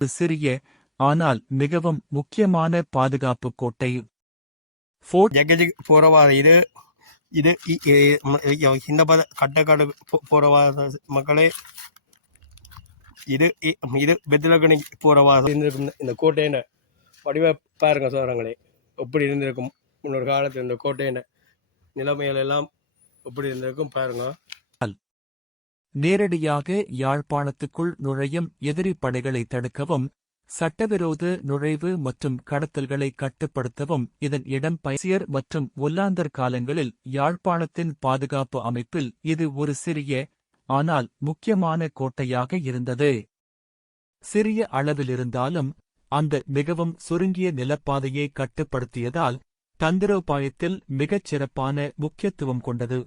ஒரு சிறிய ஆனால் மிகவும் முக்கியமான பாதுகாப்பு கோட்டை. ஃபோர்ட் ஜெகஜிக் போறவா இது இது இந்த கட்டக்காடு போறவாத மக்களே, இது இது பெத்லகனி போறவா இருந்திருக்கும். இந்த கோட்டையின வடிவ பாருங்க சோழங்களே, எப்படி இருந்திருக்கும் முன்னொரு காலத்தில். இந்த கோட்டையின நிலைமைகள் எல்லாம் எப்படி இருந்திருக்கும் பாருங்க. நேரடியாக யாழ்ப்பாணத்துக்குள் நுழையும் எதிரி படைகளை தடுக்கவும், சட்டவிரோத நுழைவு மற்றும் கடத்தல்களை கட்டுப்படுத்தவும் இதன் இடம் பைசியர் மற்றும் ஒல்லாந்தர் காலங்களில் யாழ்ப்பாணத்தின் பாதுகாப்பு அமைப்பில் இது ஒரு சிறிய ஆனால் முக்கியமான கோட்டையாக இருந்தது. சிறிய அளவிலிருந்தாலும் அந்த மிகவும் சுருங்கிய நிலப்பாதையை கட்டுப்படுத்தியதால் தந்திரோபாயத்தில் மிகச் சிறப்பான முக்கியத்துவம் கொண்டது.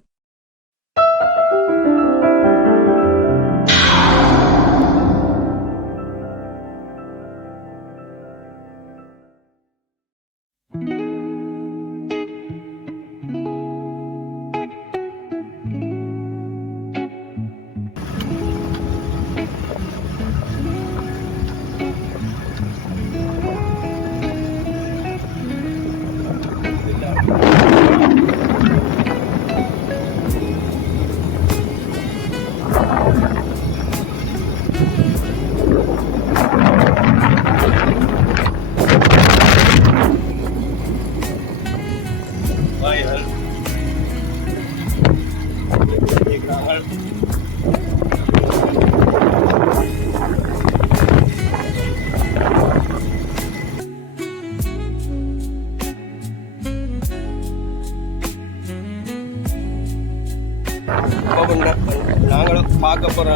நாங்களும் பார்க்க போற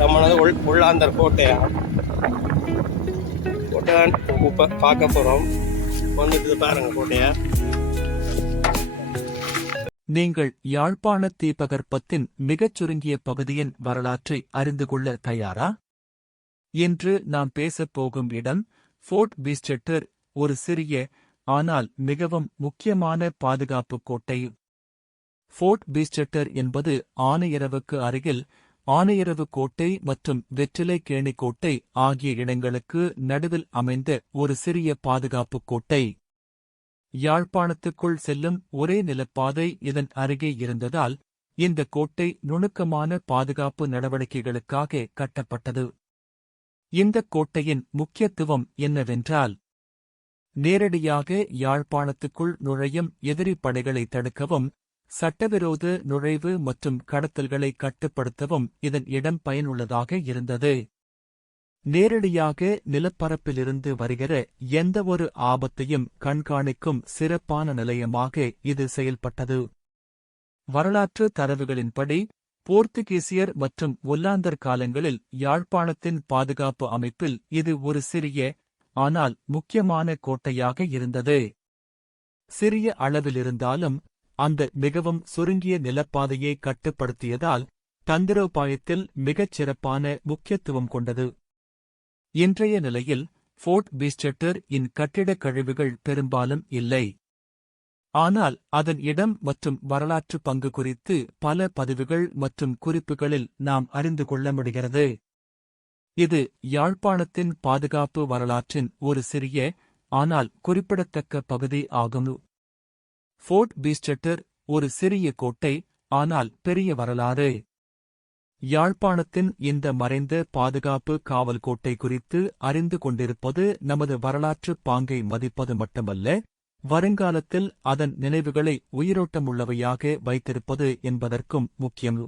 நம்மளது உள்ளாந்தர் கோட்டையா கோட்டையான் பார்க்க போறோம். வந்துட்டு பாருங்க கோட்டையா. நீங்கள் யாழ்ப்பாண தீபகற்பத்தின் மிகச் சுருங்கிய பகுதியின் வரலாற்றை அறிந்து கொள்ள தயாரா? இன்று நாம் பேசப் போகும் இடம் ஃபோர்ட் பீஸ்டெட்டர், ஒரு சிறிய ஆனால் மிகவும் முக்கியமான பாதுகாப்பு கோட்டை. ஃபோர்ட் பீஸ்டெட்டர் என்பது ஆனையரவுக்கு அருகில் ஆனையரவு கோட்டை மற்றும் வெற்றிலை கேணி கோட்டை ஆகிய இடங்களுக்கு நடுவில் அமைந்த ஒரு சிறிய பாதுகாப்பு கோட்டை. யாழ்ப்பாணத்துக்குள் செல்லும் ஒரே நிலப்பாதை இதன் அருகே இருந்ததால் இந்த கோட்டை நுணுக்கமான பாதுகாப்பு நடவடிக்கைகளுக்காக கட்டப்பட்டது. இந்த கோட்டையின் முக்கியத்துவம் என்னவென்றால், நேரடியாக யாழ்ப்பாணத்துக்குள் நுழையும் எதிரி படைகளை தடுக்கவும், சட்டவிரோத நுழைவு மற்றும் கடத்தல்களை கட்டுப்படுத்தவும் இதன் இடம் பயனுள்ளதாக இருந்தது. நேரடியாக நிலப்பரப்பிலிருந்து வருகிற எந்தவொரு ஆபத்தையும் கண்காணிக்கும் சிறப்பான நிலையமாக இது செயல்பட்டது. வரலாற்று தரவுகளின்படி போர்த்துகீசியர் மற்றும் ஒல்லாந்தர் காலங்களில் யாழ்ப்பாணத்தின் பாதுகாப்பு அமைப்பில் இது ஒரு சிறிய ஆனால் முக்கியமான கோட்டையாக இருந்தது. சிறிய அளவிலிருந்தாலும் அந்த மிகவும் சுருங்கிய நிலப்பாதையை கட்டுப்படுத்தியதால் தந்திரோபாயத்தில் மிகச் சிறப்பான முக்கியத்துவம் கொண்டது. இன்றைய நிலையில் ஃபோர்ட் பீஸ்டெட்டர் இன் கட்டிடக் கழிவுகள் பெரும்பாலும் இல்லை. ஆனால் அதன் இடம் மற்றும் வரலாற்று பங்கு குறித்து பல பதிவுகள் மற்றும் குறிப்புகளில் நாம் அறிந்து கொள்ள முடிகிறது. இது யாழ்ப்பாணத்தின் பாதுகாப்பு வரலாற்றின் ஒரு சிறிய ஆனால் குறிப்பிடத்தக்க பகுதி ஆகும். ஃபோர்ட் பீஸ்டெட்டர் ஒரு சிறிய கோட்டை, ஆனால் பெரிய வரலாறு. யாழ்ப்பாணத்தின் இந்த மறைந்த பாதுகாப்பு காவல் கோட்டை குறித்து அறிந்து கொண்டிருப்பது நமது வரலாற்று பாங்கை மதிப்பது மட்டுமல்ல, வருங்காலத்தில் அதன் நினைவுகளை உயிரோட்டமுள்ளவையாக வைத்திருப்பது என்பதற்கும் முக்கியம்.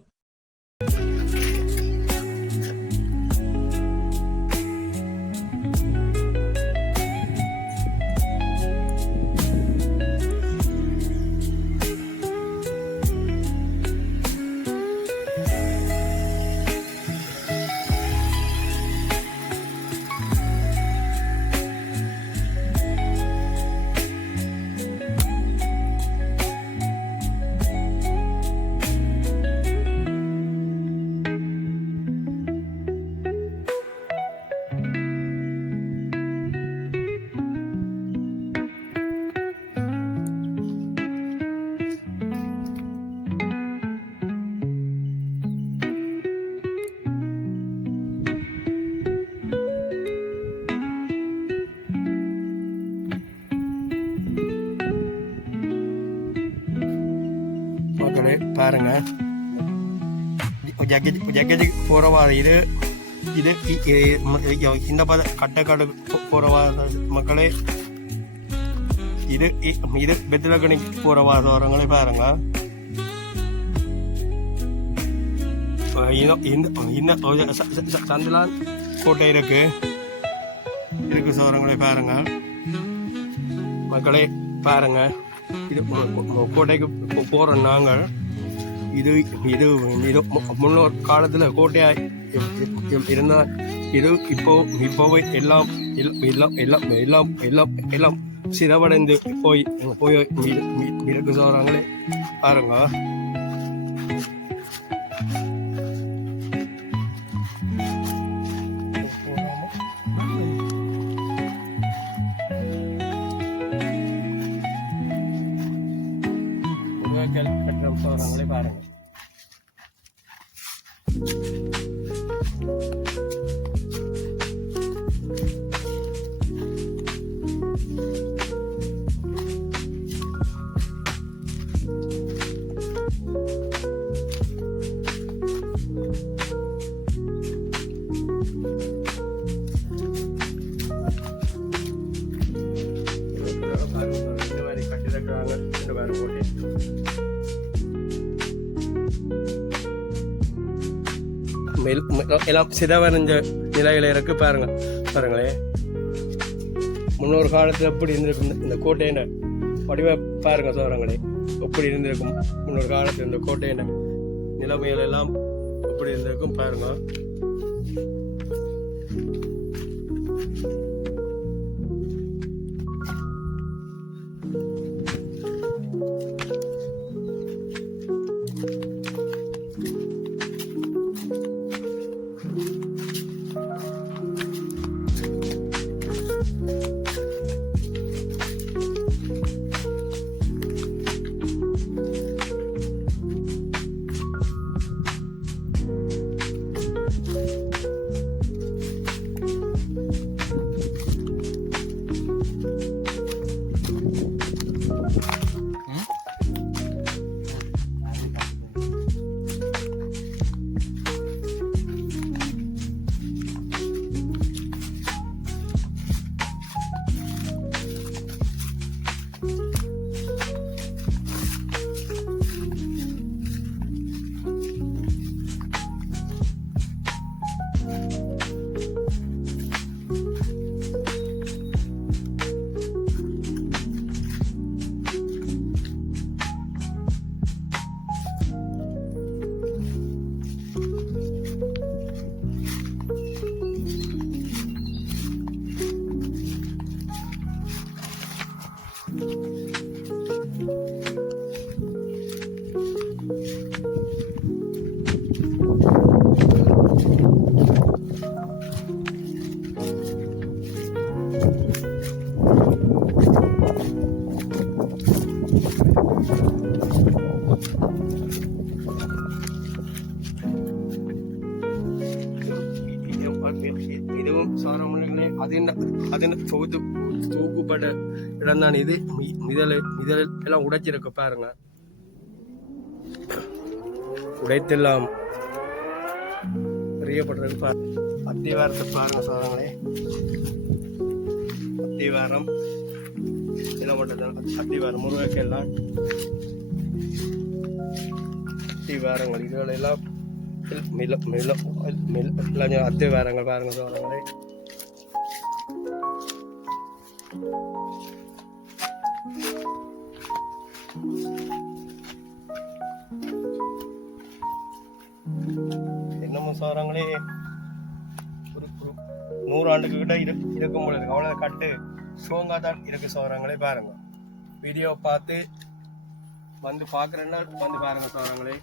சோதரங்களே பாருங்க. ஜக்கெட்டுக்கு போகிறவா இது இது இந்த கட்டக்காடு போகிறவா மக்களே. இது இது பெத்தலக்கணிக்கு போகிறவா சோதரங்களே பாருங்க. இந்த சந்தலான் கோட்டை இருக்கு சோதரங்களே பாருங்க மக்களே பாருங்க. இது கோட்டைக்கு போகிறோம் நாங்கள். இது இது இது முன்னோர் காலத்தில் கோட்டையாக இருந்தால் இது இப்போவே எல்லாம் எல்லாம் எல்லாம் எல்லாம் எல்லாம் எல்லாம் சிதவடைந்து போய் இருக்கு சொல்கிறாங்களே பாருங்க. கட்டிடம் சொல்கிறாங்களே பாருங்க. இந்த மாதிரி கட்டிருக்கிறாங்க. இந்த மாதிரி கோட்டை எல்லாம் சிதவடைஞ்ச நிலையில இருக்கு பாருங்க. பாருங்களே முன்னொரு காலத்தில் எப்படி இருந்திருக்கும் இந்த கோட்டையின வடிவ பாருங்க சோரங்களே. எப்படி இருந்திருக்கும் முன்னொரு காலத்தில் இந்த கோட்டையின நிலைமைகள் எல்லாம் எப்படி இருந்திருக்கும் பாருங்க. இதுவும் சாரமணங்களே அதின் தொகுப்பட்ட இடம் தான் இது. மிதல் எல்லாம் உடைச்சிருக்கு பாருங்க. உடைத்தெல்லாம் அறியப்பட்டிருக்கு. அத்திவாரத்தை பாருங்க சாரங்களே. அத்திவாரம் எல்லாம் மட்டும் அத்திவாரம் முருகைக்கெல்லாம் அத்திவாரங்கள் இதுகள் எல்லாம் அத்திவாரங்கள் பாருங்க சோழங்களே. என்னமோ சோழங்களே ஒரு 100 ஆண்டுக்கு கிட்ட இருக்கும் போல இருக்கு. அவ்வளவு கட்டு சோங்கா தான் இருக்கு சோழங்களே பாருங்க. வீடியோ பார்த்து வந்து பாக்குறேன்னா வந்து பாருங்க சோழங்களே.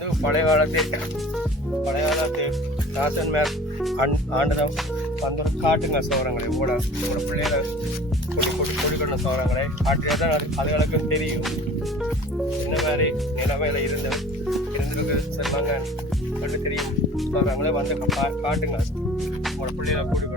வந்து பழைய காலத்து ராசன் மேல் ஆண்டுதான் வந்து காட்டுங்க சோரங்களை உங்களோட பிள்ளைகளை கொடுக்கணும் சோரங்களை காட்டியா தான் அதுகளுக்கும் தெரியும் இந்த மாதிரி நிலைமையில இருந்திருக்கு சொன்னாங்க தெரியும் சோரங்களே வந்து காட்டுங்க உங்களோட பிள்ளைகளை கொடுக்கணும்.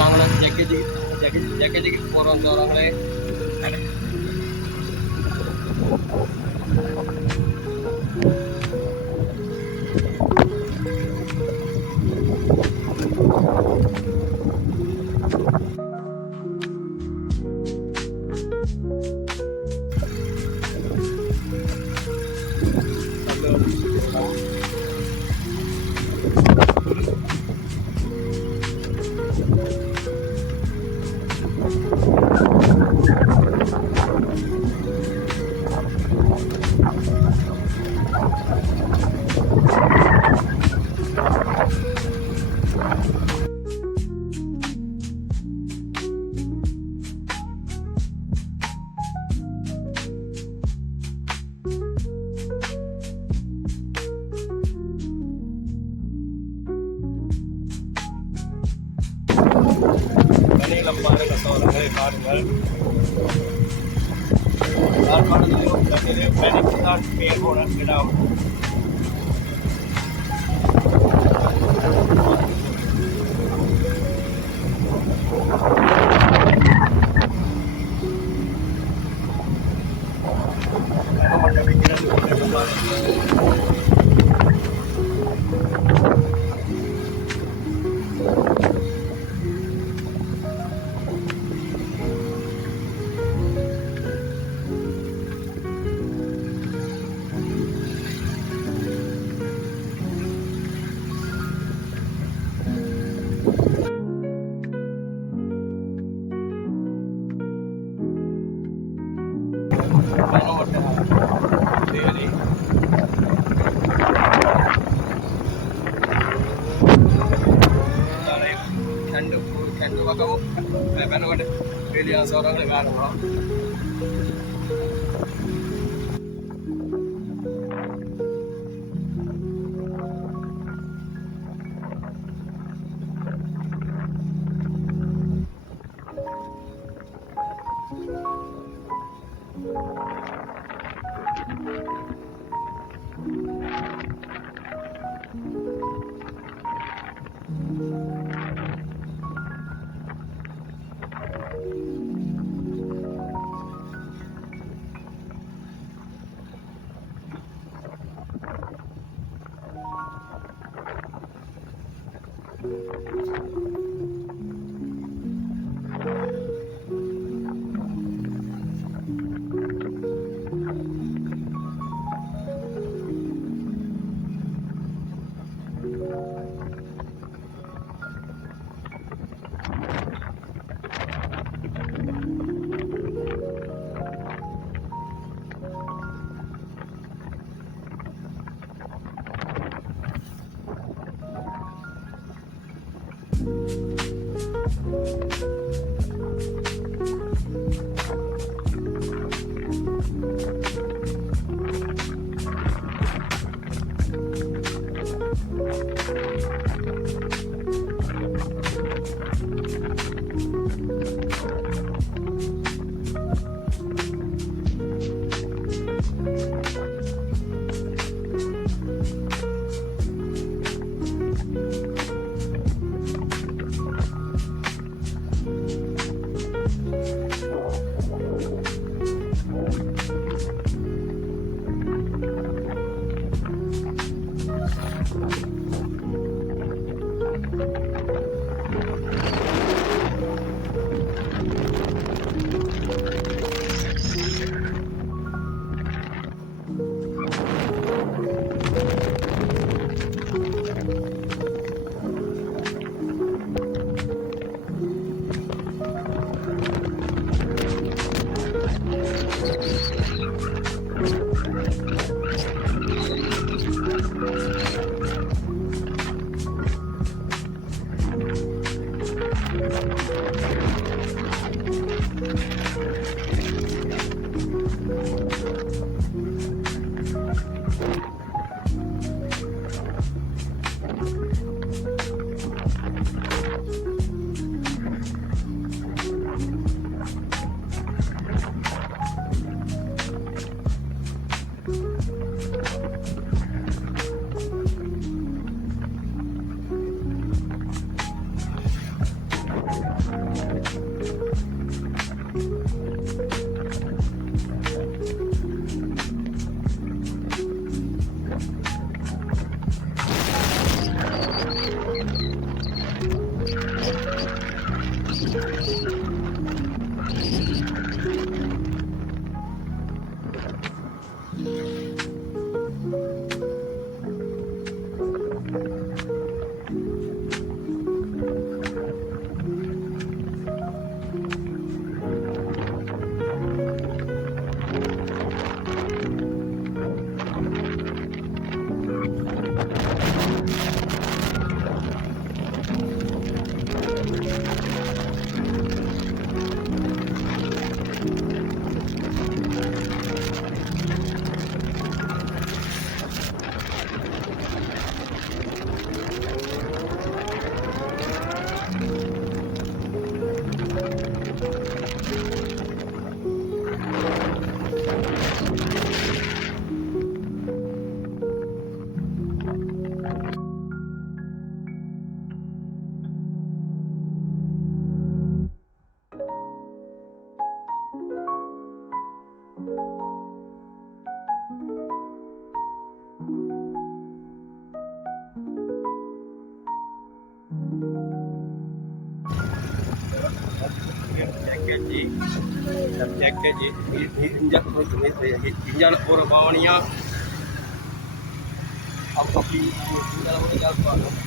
நாங்களும் ஜக்கஜிக்கு போகிறோம் சோரங்களே. தண்ணியில் பாருங்க சோழங்களை பாருங்கள். தண்ணிக்கு தான் பேர் போன இடம். ரெண்டு பக்கமும் வெனவெட்டு வெளியாக சோறங்களை வேணுமா. பேக்கேஜ் இந்தியாவில் போகிற பவனியா அப்படி யாழ்ப்பாணம்